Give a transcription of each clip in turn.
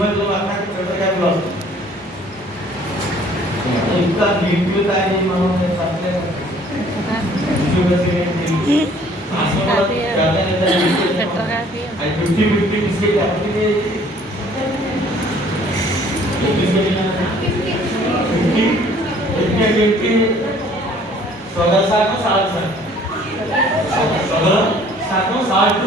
మధ్యలో అక్కడికి చెడ్డగా ఇంకా నీళ్ళు తాగి మనం శాతం సాల్ట్ శాతం సాల్ట్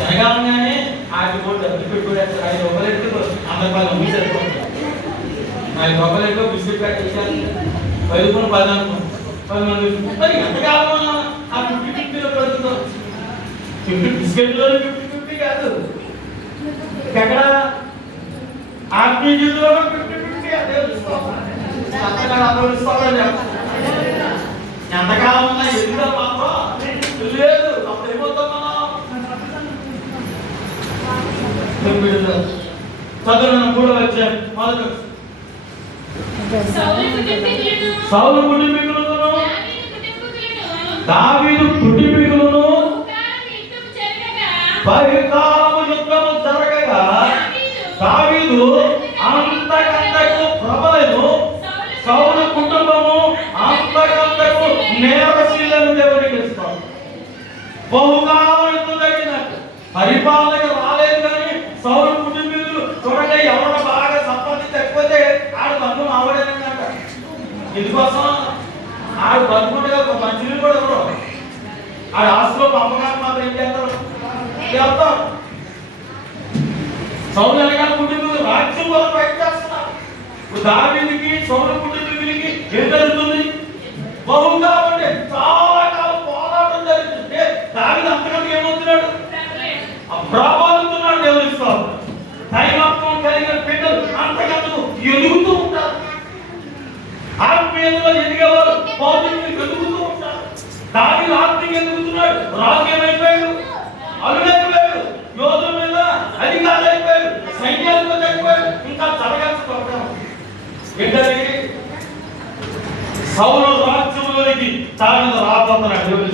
జరగానే ఆటి కూడా పెట్టుబడి 5 రూపాయలు 100 రూపాయలు అమ్మి సరిపోతుంది. 5 రూపాయలు బిస్కెట్ ప్యాకెట్ 10 రూపాయలు 10 అనుకోండి. 10 మంది మరి ఎంతకాలం ఆ 50-50లో పడుతుందో 50 బిస్కెట్లో 50-50 కాదు ఎక్కడ ఆర్పీజీలో 50-50 అదే ఎంతకాలం ఉన్నా ఎదుగుదల మాత్రం లేదు. అప్పుడు అయిపోతాం మనం చదువు కూడా వచ్చాను. సౌలు కుటుంబీకులను దావీదు కుటుంబీకులను పరికారము యుద్ధము జరగగా దావీదు అంతకంతకు ప్రబలెను. సౌలు కుటుంబము అంతకంతకు నేరశీలను దేవునికి ఇస్తాం. బహుకాలం యుద్ధం జరిగినట్టు పరిపాలన రాలేదు కానీ సౌలు కుటుంబీకులు చూడండి ఎవరు బాగా సంపాదించి తగ్గిపోతే ఆడు బంధు ఆవడేనంట. ఎందుకోసం ఆడు బంధువుడుగా మంచిని కూడా ఎవరు ఆడ ఆస్తిలో పంపకాలు మాత్రం ఏం చేస్తారు చేస్తారు. సౌలు వెనకాల కుటుంబీకులు రాజ్యం కూడా బయట చేస్తున్నారు. దావీదుకి సౌలు కుటుంబీకులకి ఏం జరుగుతుంది? బహుగా ఉండే చాలా కాలం పోరాటం జరుగుతుంటే దావీదు అంతకంటే ఏమవుతున్నాడు? ప్రభావితున్నాడు. దేవునిస్తాడు దైవత్వం కలిగిన బిడ్డలు అంతకంతకు ఎదుగుతూ ఉంటారు. ఆత్మీయతలో ఎదిగేవారు భౌతికంగా ఎదుగుతూ ఉంటారు. దావీదు ఆత్మీయంగా ఎదుగుతున్నాడు. రాజు ఏమైపోయాడు? అలుడైపోయాడు. యోధుల మీద అధికారులు అయిపోయాడు. సైన్యాలతో తగ్గిపోయాడు. ఇంకా జరగాల్సిన ఏంటది? సౌలు రాజ్యంలోనికి తాను రాబోతున్నాడు. దేవుని